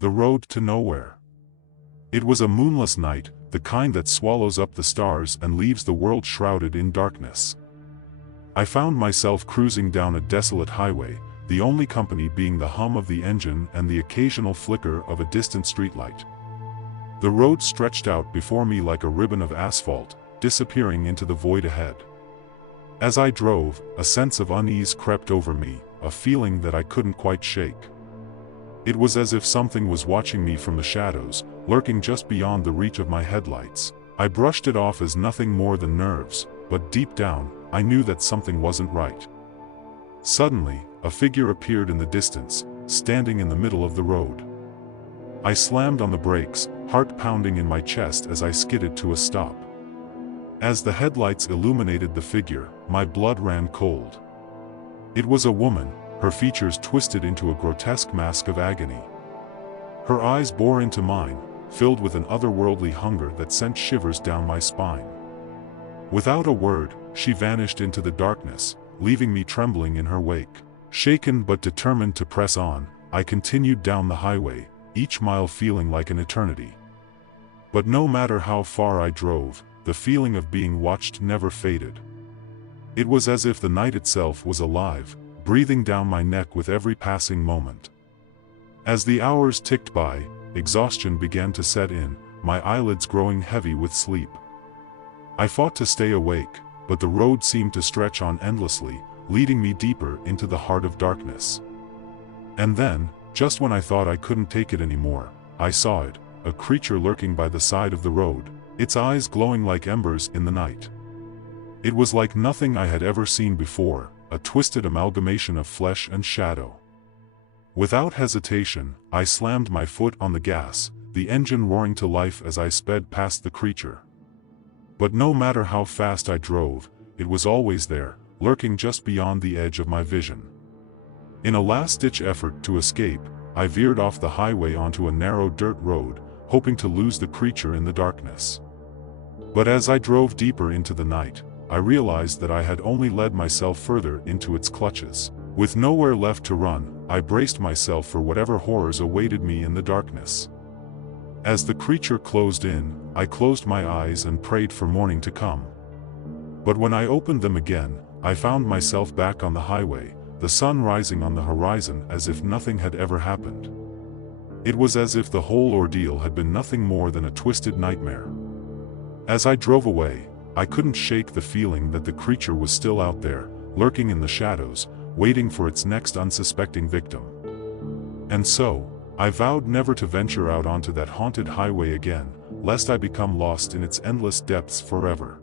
The road to nowhere. It was a moonless night, the kind that swallows up the stars and leaves the world shrouded in darkness. I found myself cruising down a desolate highway, the only company being the hum of the engine and the occasional flicker of a distant streetlight. The road stretched out before me like a ribbon of asphalt, disappearing into the void ahead. As I drove, a sense of unease crept over me, a feeling that I couldn't quite shake. It was as if something was watching me from the shadows, lurking just beyond the reach of my headlights. I brushed it off as nothing more than nerves, but deep down, I knew that something wasn't right. Suddenly, a figure appeared in the distance, standing in the middle of the road. I slammed on the brakes, heart pounding in my chest as I skidded to a stop. As the headlights illuminated the figure, my blood ran cold. It was a woman, her features twisted into a grotesque mask of agony. Her eyes bore into mine, filled with an otherworldly hunger that sent shivers down my spine. Without a word, she vanished into the darkness, leaving me trembling in her wake. Shaken but determined to press on, I continued down the highway, each mile feeling like an eternity. But no matter how far I drove, the feeling of being watched never faded. It was as if the night itself was alive, breathing down my neck with every passing moment. As the hours ticked by, exhaustion began to set in, my eyelids growing heavy with sleep. I fought to stay awake, but the road seemed to stretch on endlessly, leading me deeper into the heart of darkness. And then, just when I thought I couldn't take it anymore, I saw it, a creature lurking by the side of the road, its eyes glowing like embers in the night. It was like nothing I had ever seen before, a twisted amalgamation of flesh and shadow. Without hesitation, I slammed my foot on the gas, the engine roaring to life as I sped past the creature. But no matter how fast I drove, it was always there, lurking just beyond the edge of my vision. In a last-ditch effort to escape, I veered off the highway onto a narrow dirt road, hoping to lose the creature in the darkness. But as I drove deeper into the night, I realized that I had only led myself further into its clutches. With nowhere left to run, I braced myself for whatever horrors awaited me in the darkness. As the creature closed in, I closed my eyes and prayed for morning to come. But when I opened them again, I found myself back on the highway, the sun rising on the horizon as if nothing had ever happened. It was as if the whole ordeal had been nothing more than a twisted nightmare. As I drove away, I couldn't shake the feeling that the creature was still out there, lurking in the shadows, waiting for its next unsuspecting victim. And so, I vowed never to venture out onto that haunted highway again, lest I become lost in its endless depths forever.